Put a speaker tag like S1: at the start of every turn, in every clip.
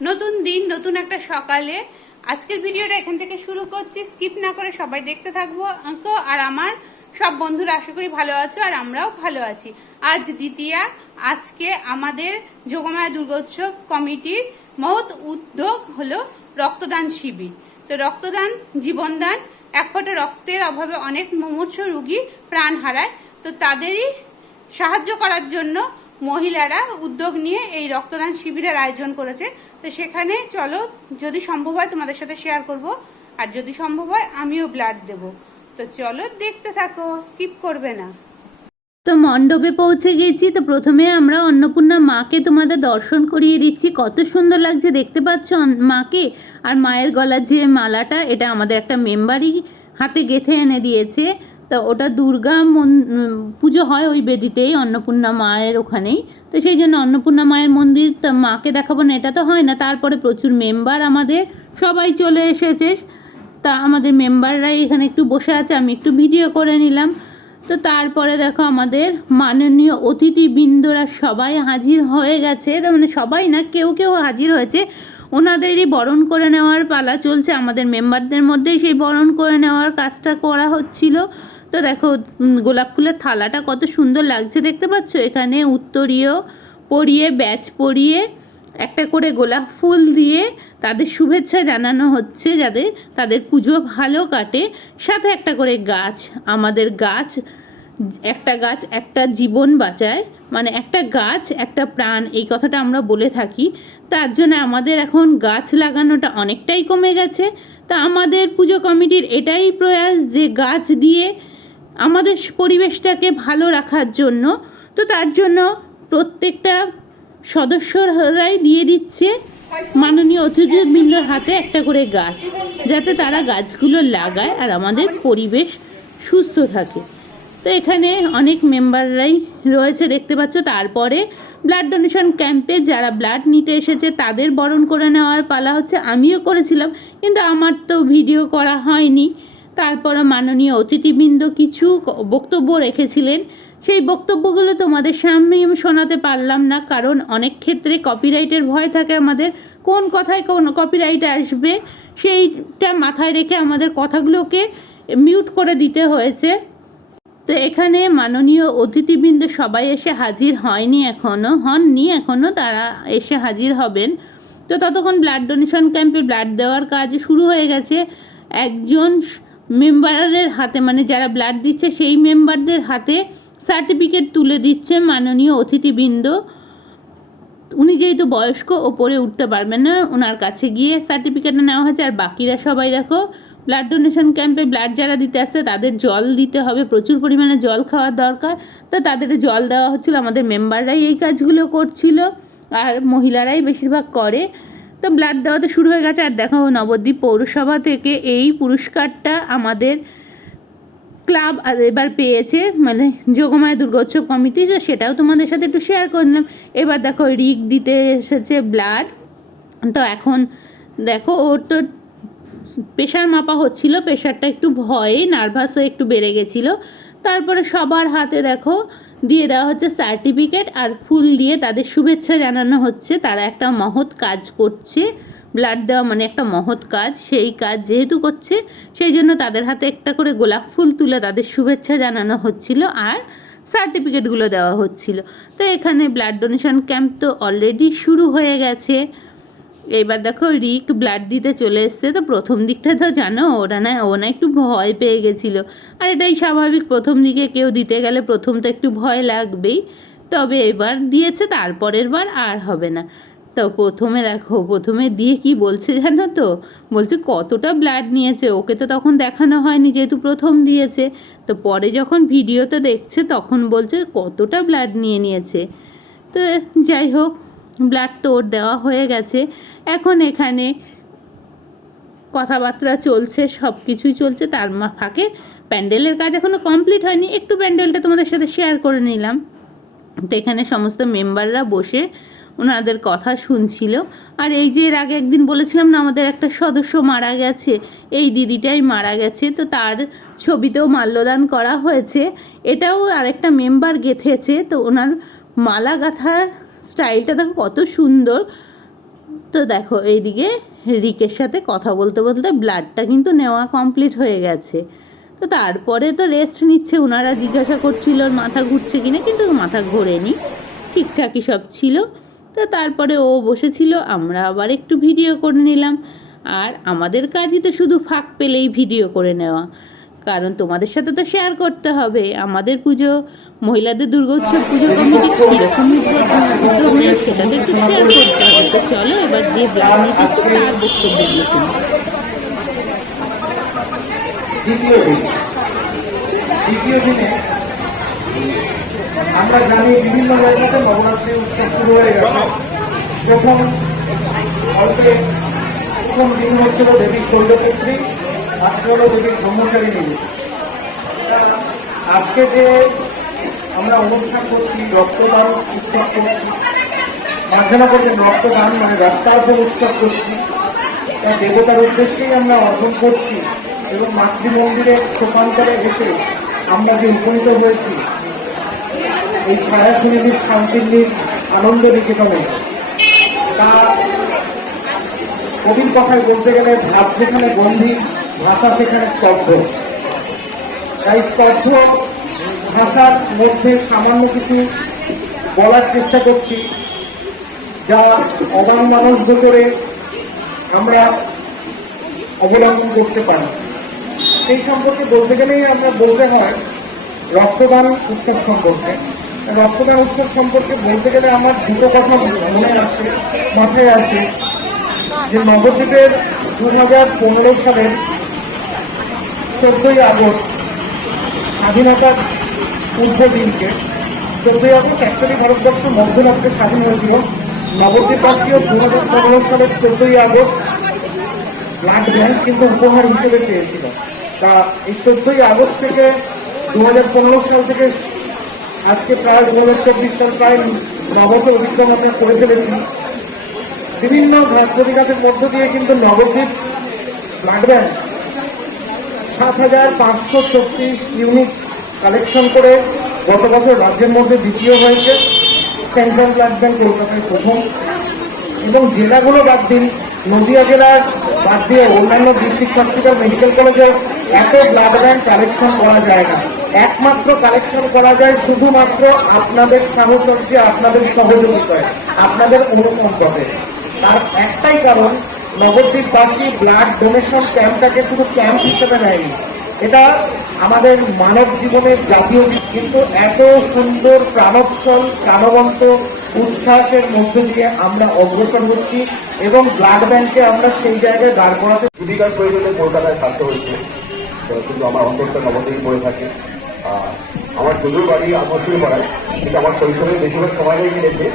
S1: নতুন দিন, নতুন একটা সকালে। আজকের ভিডিওটা এখান থেকে শুরু করছি। স্কিপ না করে সবাই দেখতে থাকব আর আমার। সব বন্ধুরা আশা করি ভালো আছো আর আমরাও ভালো আছি। আজ দ্বিতীয়া। আজকে আমাদের যোগমায়া দুর্গোৎসব কমিটির মহৎ উদ্যোগ হলো রক্তদান শিবির। তো রক্তদান, জীবনদান, এক ফোঁটা রক্তের অভাবে অনেক মুমূর্ষ রুগী প্রাণ হারায়। তো তাদেরই সাহায্য করার জন্য মহিলারা উদ্যোগ নিয়ে এই রক্তদান শিবিরের আয়োজন করেছে। তো সেখানে চলো, যদি সম্ভব হয় তোমাদের সাথে শেয়ার করব। আর যদি সম্ভব হয়, আমিও ব্লাড দেব। তো চলো দেখতে থাকো স্কিপ করবে না।
S2: তো মণ্ডপে পৌঁছে গেছি, তো প্রথমে আমরা অন্নপূর্ণা মাকে তোমাদের দর্শন করিয়ে দিচ্ছি। কত সুন্দর লাগছে, দেখতে পাচ্ছ মাকে? আর মায়ের গলার যে মালাটা, এটা আমাদের একটা মেম্বারই হাতে গেথে এনে দিয়েছে। তো ওটা দুর্গা মন- পুজো হয় ওই বেদিতেই, অন্নপূর্ণা মায়ের ওখানেই। তো সেই জন্য অন্নপূর্ণা মায়ের মন্দির মাকে দেখাবো না, এটা তো হয় না। তারপরে প্রচুর মেম্বার আমাদের, সবাই চলে এসেছে। তা আমাদের মেম্বাররাই এখানে একটু বসে আছে, আমি একটু ভিডিও করে নিলাম। তো তারপরে দেখো আমাদের মাননীয় অতিথিবৃন্দরা সবাই হাজির হয়ে গেছে। মানে সবাই না, কেউ কেউ হাজির হয়েছে। ওনাদেরই বরণ করে নেওয়ার পালা চলছে। আমাদের মেম্বারদের মধ্যেই সেই বরণ করে নেওয়ার কাজটা করা হচ্ছিল। তো দেখো গোলাপ ফুলের থালাটা কত সুন্দর লাগছে দেখতে পাচ্ছ? এখানে উত্তরীয় পরিয়ে, ব্যাচ পরিয়ে, একটা করে গোলাপ ফুল দিয়ে তাদের শুভেচ্ছা জানানো হচ্ছে যাদের তাদের পুজো ভালো কাটে। সাথে একটা করে গাছ, আমাদের গাছ, একটা গাছ, একটা জীবন বাঁচায়। মানে একটা গাছ, একটা প্রাণ, এই কথাটা আমরা বলে থাকি। তার জন্য আমাদের এখন গাছ লাগানোটা অনেকটাই কমে গেছে। তা আমাদের পুজো কমিটির এটাই প্রয়াস যে গাছ দিয়ে আমাদের পরিবেশটাকে ভালো রাখার জন্য, তো তার জন্য প্রত্যেকটা সদস্যরাই দিয়ে দিচ্ছে মাননীয় অতিথিবৃন্দর হাতে একটা করে গাছ, যাতে তারা গাছগুলো লাগায় আর আমাদের পরিবেশ সুস্থ থাকে। তো এখানে অনেক মেম্বাররাই রয়েছে, দেখতে পাচ্ছ। তারপরে ব্লাড ডোনেশন ক্যাম্পে যারা ব্লাড নিতে এসেছে, তাদের বরণ করে নেওয়ার পালা হচ্ছে। আমিও করেছিলাম, কিন্তু আমার তো ভিডিও করা হয়নি। তারপরে মাননীয় অতিথিবৃন্দ কিছু বক্তব্য রেখেছিলেন। সেই বক্তব্যগুলো তোমাদের সামনে আমি শোনাতে পারলাম না, কারণ অনেক ক্ষেত্রে কপিরাইটের ভয় থাকে আমাদের। কোন কথায় কোন কপিরাইট আসবে, সেইটা মাথায় রেখে আমাদের কথাগুলোকে মিউট করে দিতে হয়েছে। তো এখানে মাননীয় অতিথিবৃন্দ সবাই এসে হাজির হয়নি এখনও হননি এখনও তারা এসে হাজির হবেন। তো ততক্ষণ ব্লাড ডোনেশন ক্যাম্পে ব্লাড দেওয়ার কাজ শুরু হয়ে গেছে। একজন মেম্বারের হাতে মানে যারা ব্লাড দিচ্ছে, সেই মেম্বারদের হাতে সার্টিফিকেট তুলে দিচ্ছে মাননীয় অতিথিবৃন্দ। উনি যেহেতু বয়স্ক, ওপরে উঠতে পারবেন না ওনার কাছে গিয়ে সার্টিফিকেটটা নেওয়া হয়েছে। আর বাকিরা সবাই দেখো ব্লাড ডোনেশন ক্যাম্পে ব্লাড যারা দিতে আসছে, তাদের জল দিতে হবে। প্রচুর পরিমাণে জল খাওয়ার দরকার। তো তাদের জল দেওয়া হচ্ছিল, আমাদের মেম্বাররাই এই কাজগুলো করছিল, আর মহিলারাই বেশিরভাগ করে। তো ব্লাড দেওয়াতে শুরু হয়ে গেছে। আর দেখো, নবদ্বীপ পৌরসভা থেকে এই পুরস্কারটা আমাদের ক্লাব এবার পেয়েছে মানে যোগমায়া দুর্গোৎসব কমিটি। তো সেটাও তোমাদের সাথে একটু শেয়ার করে নিলাম এবার দেখো রিক দিতে এসেছে ব্লাড। তো এখন দেখো, ওর তো প্রেশার মাপা হচ্ছিল, প্রেশারটা একটু ভয়ে নার্ভাস হয়ে একটু বেড়ে গেছিল। তারপরে সবার হাতে দেখো দিয়ে দেওয়া হচ্ছে সার্টিফিকেট আর ফুল দিয়ে তাদের শুভেচ্ছা জানানো হচ্ছে। তারা একটা মহৎ কাজ করছে। ব্লাড দেওয়া মানে একটা মহৎ কাজ। সেই কাজ যেহেতু করছে, সেই জন্য তাদের হাতে একটা করে গোলাপ ফুল তুলে তাদের শুভেচ্ছা জানানো হচ্ছিল আর সার্টিফিকেটগুলো দেওয়া হচ্ছিল। তো এখানে ব্লাড ডোনেশন ক্যাম্প তো অলরেডি শুরু হয়ে গেছে। এবার দেখো রিক ব্লাড দিতে চলে এসছে, তো প্রথম দিকটা তো জানো, ওরা না, ও না একটু ভয় পেয়ে গেছিল। আর এটাই স্বাভাবিক, প্রথম দিকে কেউ দিতে গেলে প্রথম তো একটু ভয় লাগবেই। তবে এবার দিয়েছে, তারপরের বার আর হবে না। তো প্রথমে দেখো, প্রথমে দিয়ে কি বলছে জানো তো? বলছে কতটা ব্লাড নিয়েছে, ওকে তো তখন দেখানো হয়নি যেহেতু প্রথম দিয়েছে। তো পরে যখন ভিডিওতে দেখছে, তখন বলছে কতটা ব্লাড নিয়ে নিয়েছে। তো যাই হোক, ব্লাড তো ওর দেওয়া হয়ে গেছে। এখন এখানে কথাবার্তা চলছে সব কিছুই চলছে, তার মা- ফাঁকে। প্যান্ডেলের কাজ এখনও কমপ্লিট হয়নি, একটু প্যান্ডেলটা তোমাদের সাথে শেয়ার করে নিলাম। তো এখানে সমস্ত মেম্বাররা বসে ওনাদের কথা শুনছিল। আর এই যে এর আগে একদিন বলেছিলাম না, আমাদের একটা সদস্য মারা গেছে, এই দিদিটাই মারা গেছে, তো তার ছবিতেও মাল্যদান করা হয়েছে। এটাও আরেকটা মেম্বার গেথেছে, তো ওনার মালা গাঁথার স্টাইলটা দেখো কত সুন্দর। তো দেখো, এইদিকে রিকের সাথে কথা বলতে বলতে ব্লাডটা কিন্তু নেওয়া কমপ্লিট হয়ে গেছে। তো তারপরে তো রেস্ট নিচ্ছে ওনারা জিজ্ঞাসা করছিল মাথা ঘুরছে কিনা, কিন্তু মাথা ঘোরেনি। ঠিকঠাকই সব ছিল। তো তারপরে ও বসেছিল, আমরা আবার একটু ভিডিও করে নিলাম। আর আমাদের কাজই তো শুধু ফাঁক পেলেই ভিডিও করে নেওয়া। কারণ তোমাদের সাথে তো শেয়ার করতে হবে। আমাদের পুজো, মহিলাদের দুর্গোৎসব পুজো কমিটি কীরকম উদ্যোগ নেয় সেটা তো একটু শেয়ার করতে হবে। তো চলো এবার যে ব্লাড নিতে তার বক্তব্য দিয়ে
S3: আমরা জানি বিভিন্ন জায়গাতে নবরাত্রি উৎসব শুরু হয়ে গেছে। প্রথম প্রথম দিন হচ্ছিল দেবী শৈলপুত্রী। আজকে হলো দেবীর ব্রহ্মচারী নিয়ে আজকে যে আমরা অনুষ্ঠান করছি, রক্তদান উৎসব করছি মাঝে মাঝে রক্তদান মানে রক্তার্পণ উৎসব করছি তা দেবতার উদ্দেশ্যেই আমরা অর্পণ করছি এবং মাতৃমন্দিরে সোপান্তরে এসে আমরা যে উপনীত হয়েছি, এই ছায়া সুনিধির শান্তির নীল আনন্দ নিকেতনে, তা কবির কথায় বলতে গেলে ভাব যেখানে বন্দী ভাষা সেখানে স্তব্ধ তাই স্তব্ধ ভাষার মধ্যে সামান্য কিছু বলার চেষ্টা করছি, যা অবাং মানুষ ভেতরে আমরা অবলম্বন করতে পারি। সেই সম্পর্কে বলতে গেলেই আমরা বলতে হয়, রক্তদান উৎসব সম্পর্কে। রক্তদান উৎসব সম্পর্কে বলতে গেলে আমার দুটো কথা মনে আসে মাথায় আসে যে নবদ্বীপের দু হাজার পনেরো সালের চোদ্দই আগস্ট স্বাধীনতার পূর্ব দিনকে চোদ্দই আগস্ট অ্যাকচুয়ালি ভারতবর্ষ মধ্যরাত্রে স্বাধীন হয়েছিল। নবদ্বীপবাসীও দু হাজার পনেরো সালের চোদ্দই আগস্ট ব্লাড ব্যাংক কিন্তু উপহার হিসেবে পেয়েছিল তা এই চোদ্দই আগস্ট থেকে দু হাজার পনেরো সাল থেকে আজকে প্রায় দু হাজার চব্বিশ সাল প্রায় অতিক্রম আমরা করে ফেলেছি। বিভিন্ন প্রতিঘাতের মধ্য দিয়ে কিন্তু নবদ্বীপ ব্লাড ব্যাংক সাত হাজার পাঁচশো ছত্রিশ ইউনিট কালেকশন করে গত বছর রাজ্যের মধ্যে দ্বিতীয় হয়েছে। সেন্ট্রাল ব্লাড ব্যাংক কলকাতায় প্রথম। এবং জেলাগুলো বাদ দিন, নদিয়া জেলার বাদ দিয়ে অন্যান্য ডিস্ট্রিক্ট হসপিটাল মেডিকেল কলেজে এত ব্লাড ব্যাংক কালেকশন করা যায় না। একমাত্র কালেকশন করা যায় শুধুমাত্র আপনাদের সাহচর্যে, আপনাদের সহযোগিতায়, আপনাদের অনুকম্পে তার একটাই কারণ নবদ্বীপবাসী ব্লাড ডোনেশন ক্যাম্পটাকে শুধু ক্যাম্প হিসেবে নেয়নি। এটা আমাদের মানব জীবনের জাতীয় কিন্তু এত সুন্দর প্রাণোচ্ছল, প্রাণবন্ত উচ্ছ্বাসের মধ্যে দিয়ে আমরা অগ্রসর হচ্ছি এবং ব্লাড ব্যাংকে আমরা সেই জায়গায় দাঁড় করাতে
S4: জীবিকার প্রয়োজনে কলকাতায় থাকতে হয়েছে। কিন্তু আমার অন্তরটা নবদ্বীপ পড়ে থাকে। আমার শ্বশুর বাড়ি আকর্ষণীয় পাড়ায়। কিন্তু আমার শৈশবের বেশিরভাগ সময়টাই কেটেছে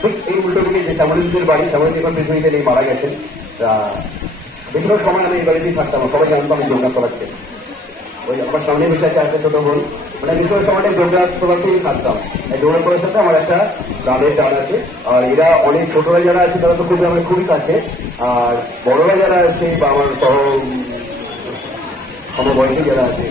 S4: ঠিক এই উল্টো দিকে যে শ্যামলীদের বাড়ি শ্যামলী এখন পৃথিবীতে মারা গেছেন। তা বেশিরভাগ সময় আমি এই বাড়িতেই থাকতাম, সবাই জানতাম যোগা করাচ্ছি। ওই আমার সামনে বসে আছে একটা ছোট বোন মানে বেশিরভাগ সময়টা যোগা করাতেই থাকতাম। এই যোগা করার সাথে আমার একটা গ্রামের টান আছে, আর এরা অনেক ছোটরা যারা আছে, তারা তো খুবই আমার খুবই কাছে, আর বড়রা যারা আছে বা আমার সহ আমার বয়সে যারা আছে,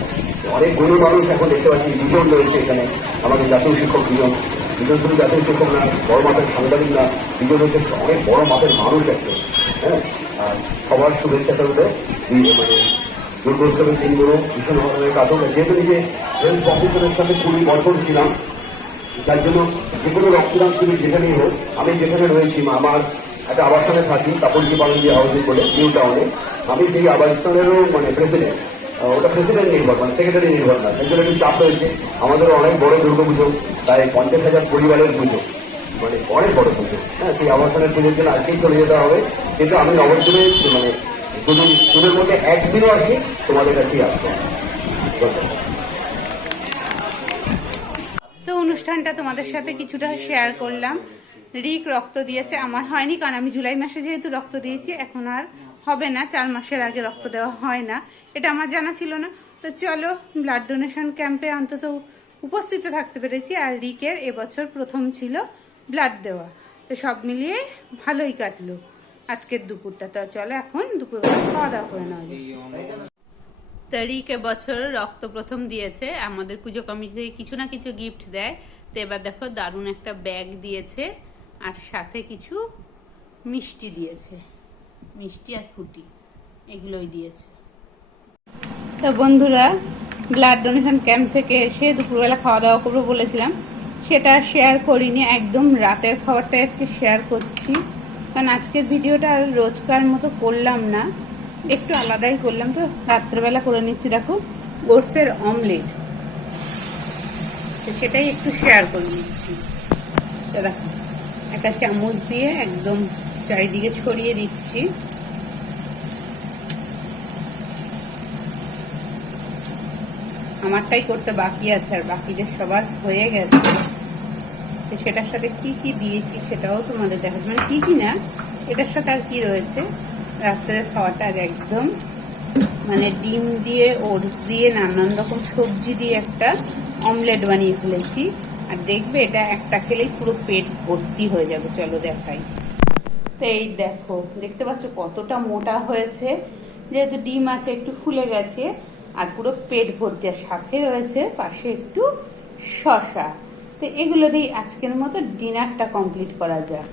S4: অনেক গরিব মানুষ এখন দেখতে পাচ্ছি, দুজন রয়েছে এখানে, আমাদের জাতীয় শিক্ষক দুজন। দুজন শুধু জাতীয় শিক্ষক না, বড় মাপের সাংবাদিক না, দুজন হচ্ছে অনেক বড় মাপের মানুষ একজন হ্যাঁ? সবার শুভেচ্ছা করবে মানে দুর্গোৎসবের দিনগুলো ভীষণ ধরনের কাটুক। যেহেতু নিজে হেলথ কম্পিটিশনের সাথে কুড়ি বছর ছিলাম, যার জন্য যে কোনো রক্তদান শিবির যেখানেই হোক, আমি যেখানে রয়েছি আমার একটা আবাসনে থাকি কাপড়জি পালনজি হাউসিং করে নিউ টাউনে। আমি সেই আবাসনেরও মানে প্রেসিডেন্ট ওটা প্রেসিডেন্ট নির্ভর মানে সেক্রেটারি নির্ভর না। সেই জন্য একটু চাপ রয়েছে। আমাদের অনেক বড় দুর্গা পুজো প্রায় পঞ্চাশ হাজার পরিবারের পুজো। মানে অনেক বড় পুজো হ্যাঁ সেই আবাসনের পুজোর জন্য আজকেই চলে যেতে হবে। কিন্তু আমি নবদ্বীপে মানে শুধু শুধুর মধ্যে একদিনও আসি, তোমাদের কাছেই আসব।
S1: তো অনুষ্ঠানটা তোমাদের সাথে কিছুটা শেয়ার করলাম। রিক রক্ত দিয়েছে, আমার হয়নি, কারণ আমি জুলাই মাসে যেহেতু রক্ত দিয়েছি, এখন আর হবে না, চার মাসের আগে রক্ত দেওয়া হয় না। এটা আমার জানা ছিল না। তো চলো ব্লাড ডোনেশন ক্যাম্পে অন্তত উপস্থিত থাকতে পেরেছি, আর রিকের এবছর প্রথম ছিল ব্লাড দেওয়া। তো সব মিলিয়ে ভালোই কাটলো। আজকের দুপুরটা। তো চলো এখন দুপুরবেলা খাওয়া দাওয়া করে নেওয়া যাক। তারিখ বছর রক্ত প্রথম দিয়েছে। আমাদের পুজো কমিটি থেকে কিছু না কিছু গিফট দেয়। তো এবার দেখো দারুণ একটা ব্যাগ দিয়েছে আর সাথে কিছু
S2: মিষ্টি দিয়েছে। মিষ্টি আর ফুটি এগুলোই দিয়েছে। তো বন্ধুরা ব্লাড ডোনেশন ক্যাম্প থেকে এসে দুপুরবেলা খাওয়া দাওয়া করব বলেছিলাম। সেটা শেয়ার করিনি, একদম রাতের খাবারটাই আজকে শেয়ার করছি। কারণ আজকের ভিডিওটা আর রোজকার মতো করলাম না, একটু আলাদাই করলাম। তো রাত্রেবেলা করে নিচ্ছি, দেখো, ওটসের অমলেট সেটাই একটু শেয়ার করে নিচ্ছি। দেখো, একটা চামচ দিয়ে একদম চারিদিকে ছড়িয়ে দিচ্ছি। আমারটাই করতে বাকি আছে, আর বাকিদের সবার হয়ে গেছে। সেটার সাথে কি কি দিয়েছি সেটাও তোমাদের দেখা মানে কি কি না, এটার সাথে আর কি রয়েছে? রাত্রের খাওয়াটা একদম। মানে ডিম দিয়ে, ওটস দিয়ে, নানান রকম সবজি দিয়ে একটা অমলেট বানিয়ে ফেলেছি। আর দেখবে এটা একটা খেলেই পুরো পেট ভর্তি হয়ে যাবে। চলো দেখাই। তো এই দেখো, দেখতে পাচ্ছ কতটা মোটা হয়েছে। যেহেতু ডিম আছে, একটু ফুলে গেছে, আর পুরো পেট ভর্তি। আর সাথে রয়েছে পাশে একটু শশা তো এগুলো দিয়েই আজকের মতো ডিনারটা কমপ্লিট করা যাক।